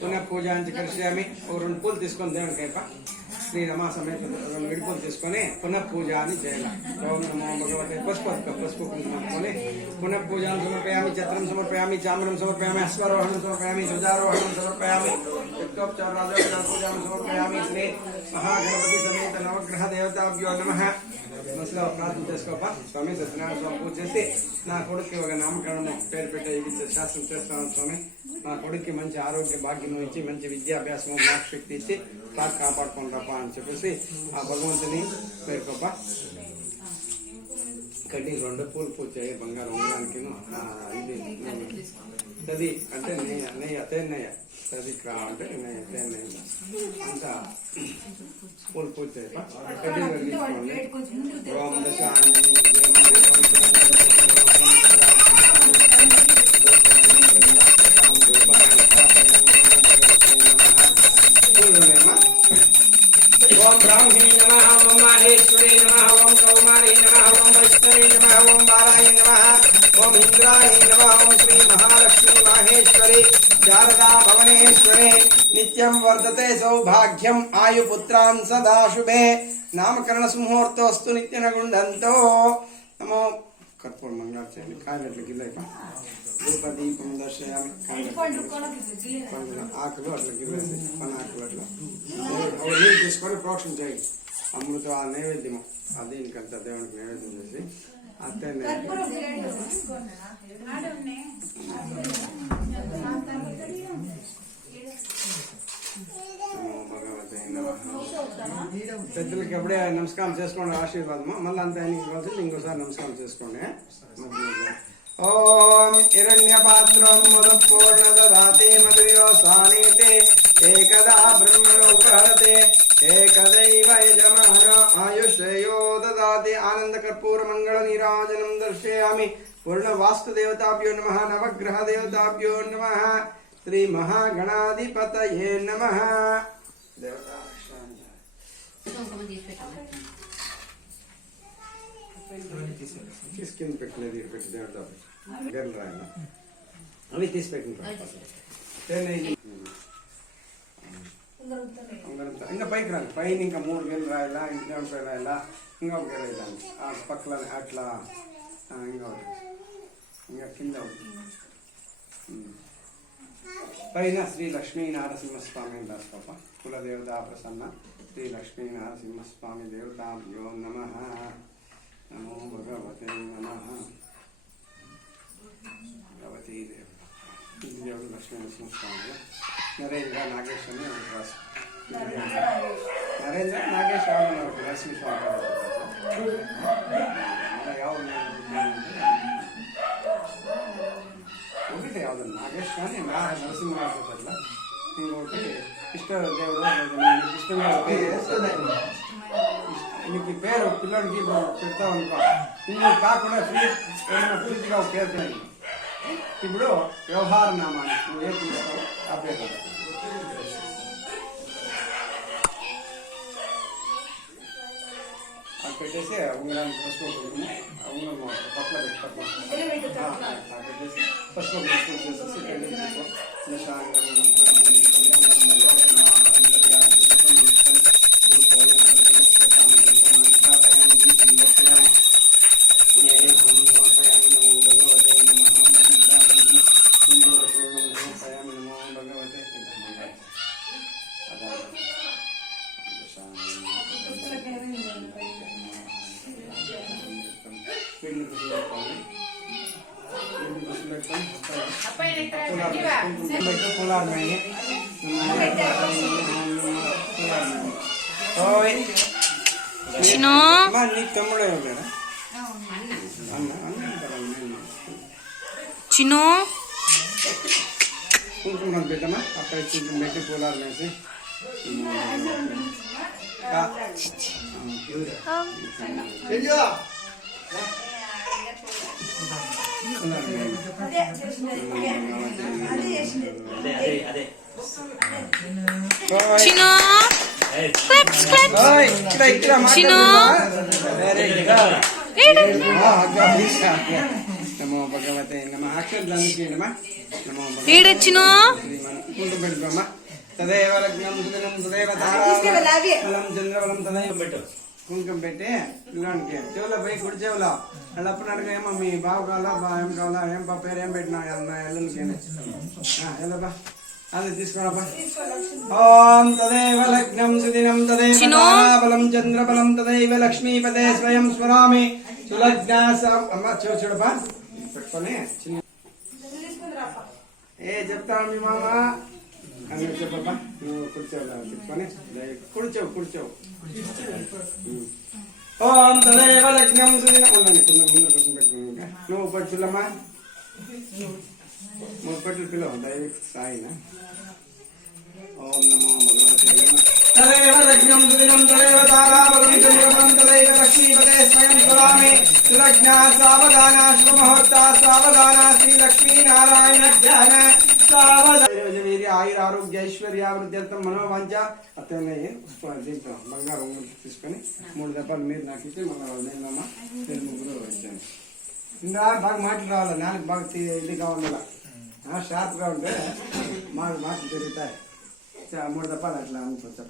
पुनः पूजा करिष्यामि और पूल तीसुकोनि श्रीरमा समेत विड़पूल तीसुकोनि पुनः पूजा ओम नमो भगवते पशुपु कुंकुमत्कोनि पुनः पूजा समर्पयामि छत्रं समर्पयामि चामरं समर्पयामि अश्वारोहणं समर्पयामि ध्वजारोहणं समर्पयामि युक्तोपचार पूजा समर्पयामि श्री महागणपति समेत नवग्रह देवताभ्यो नमः మనసులో ప్రార్థన చేసుకోపా స్వామి సత్యనారాయణ స్వామి పూజ చేసి నా కొడుక్కి ఒక నామకరణం పేరు పెట్టే శాస్త్రం చేస్తాను స్వామి నా కొడుక్కి మంచి ఆరోగ్య భాగ్యం ఇచ్చి మంచి విద్యాభ్యాసం శక్తి ఇచ్చి బాగా కాపాడుకుంటాపా అని చెప్పేసి ఆ భగవంతుని పేరుకోపా కడ్డీ 2 పూలు పూజ చేయ బంగారు ఉండడానికి ఇది తది అంటే నెయ్యి తేనెయ్య తది అంటే నెయ్యి తేనెయ్య అంతా పూలు పూజ చేయపా కడ్డీ తీసుకోండి ఓం దశ ओम ब्राह्मणे नमः ओम माहेश्वरे नमः ओम कौमारे नमः ओम वैष्णवे नमः ओम बालाय नमः ओम इंद्राय नमः ओम श्री महालक्ष्मी माहेश्वरे शारदा भवनेश्वरे नित्यं वर्धते सौभाग्यम आयुपुत्रान् सदा शुभे नामकरण मुहूर्तोस्तु नित्यनगुण्डन्तो नमो कर्पूर मंगलाचरण कायलट्ल गिल्लैपा धूपदीपं दर्शयामि ఆకులు అట్లా గిల్లేసి పని ఆకులు అట్లా నీళ్ళు తీసుకొని ప్రోక్షణ చేయి అమృతం ఆ నైవేద్యము ఆ దీనికంతా దేవునికి నైవేద్యం చేసి అట్టే పెద్దలకి ఎప్పుడే నమస్కారం చేసుకోండి ఆశీర్వాదము మళ్ళీ అంతా ఆయనకి కలిసి ఇంకోసారి నమస్కారం చేసుకోండి ओम हिरण्यपात्रं मधुपूर्णदधाति मधुयोसानीते एकदा ब्रह्मणोपहरते एकदैव यजमानो आयुषयो ददाति आनन्दकर्पूरमङ्गलनीराजनं दर्शयामि पूर्णवास्तुदेवताभ्यो नमः नवग्रहदेवताभ्यो नमः श्रीमहागणाधिपतये नमः కింద పెట్టలేదు పెట్టి దేవుడు గర్లు రాయాల అవి తీసి పెట్టిన ఇంకా పైకి రాలి పైన ఇంకా 3 గెలు రాయాలా ఇంకా రాయాలా ఇంకా ఒక గెల వేయాలి ఆ పక్కల అట్లా ఇంకా కింద పైన శ్రీ లక్ష్మీ నరసింహస్వామి రాసుకోప కులదేవతా ప్రసన్న శ్రీ లక్ష్మీ నరసింహస్వామి దేవతాభ్యో నమః नमो भगवते नमः भगवती देव लक्ष्मी नरसिंहस्वामी नरेंद्र नागेश नरेंद्र नागेश लक्ष्मी स्वामी ఒకటి యాವುದು నాగేష్ కానీ నా నరసింహ అట్లా ఇంకొకటి ఇష్ట దేవుడు ఇష్టంగా నీకు పేరు పిల్లడికి పెడతావు అనుకో నువ్వు కాకుండా పూర్తిగా ఒక పేరు తినది ఇప్పుడు వ్యవహార నామాన్ని నువ్వు ఏం తీస్తావు ఆ పేరు అది పెట్టేసి ఉంగరాన్ని పసుపు ఉంగరం పట్ల పెట్టేసి పసుపు చేసేసి చిను చిను కుంకుమ పెట్టమ్మా అక్కడ కుంకుమ పెట్టి పూలాలు వేసి చిను చిను नमो भगवते नमः अक्षर నమో ఈడ చిను కుంకుమ పెట్టుకోమ్మ. తదేవ లగ్నం సుదినం తదేవ తారాబలం చంద్రబలం తదేవ పెట్టు. కుంకుమ పెట్టి పిల్లోనికి చెవులో పోయి కుడి చెవులో వాళ్ళు అప్పుడు అడగ ఏమో మీ బావ కావాలా ఏం కావాలా ఏం పా పేరు ఏం పెట్టినా ఎల్లుండికి ఎల్లబా అది తీసుకోనబ్బా. ఓం తదేవ లగ్నం సుదినం తదేవ తారాబలం చంద్రబలం తదైవ లక్ష్మీపదే స్వయం స్వరామి సులగ్నా అమ్మ చూడబా పెట్టుకొని చిన్న ఏ చెప్తాను మీ మామ అని చెప్పబ్బా. నువ్వు కూర్చోవు పెట్టుకొని కూర్చోవు. ఓం తదేవ లగ్నం సుదినం ఉండండి కొంచెం ముందు కోసం పెట్టుకుని నువ్వు పట్టులమ్మా. 3 పట్లు పిల్లవు దయచేసి సాయినా. ఓం నమో భగవతే నమః. తదేవ లగ్నం సుదినం తదేవ తారాబలం చంద్రబలం తదైవ లక్ష్మీపదే స్వయం స్వరామి సులగ్నా సావధాన శుభముహూర్త సావధాన శ్రీ లక్ష్మీనారాయణ ధ్యాన సావధాన వీరి ఆయుర ఆరోగ్య ఐశ్వర్యావృద్ధ్యర్థం మనోవాంఛ అత్తయ్య దీంట్లో బంగారం తీసుకొని 3 దెబ్బలు మీరు నాకు ఇచ్చి మళ్ళీ నేనమ్మా నేను ముగ్గురు వచ్చాను. ఇంకా బాగా మాటలు రావాలి, నాలుగు బాగా ఇదిగా ఉండాలి, షార్ప్గా ఉంటే మాటలు తిరుగుతాయి. 3 దెబ్బలు అట్లా అనుకోవచ్చు.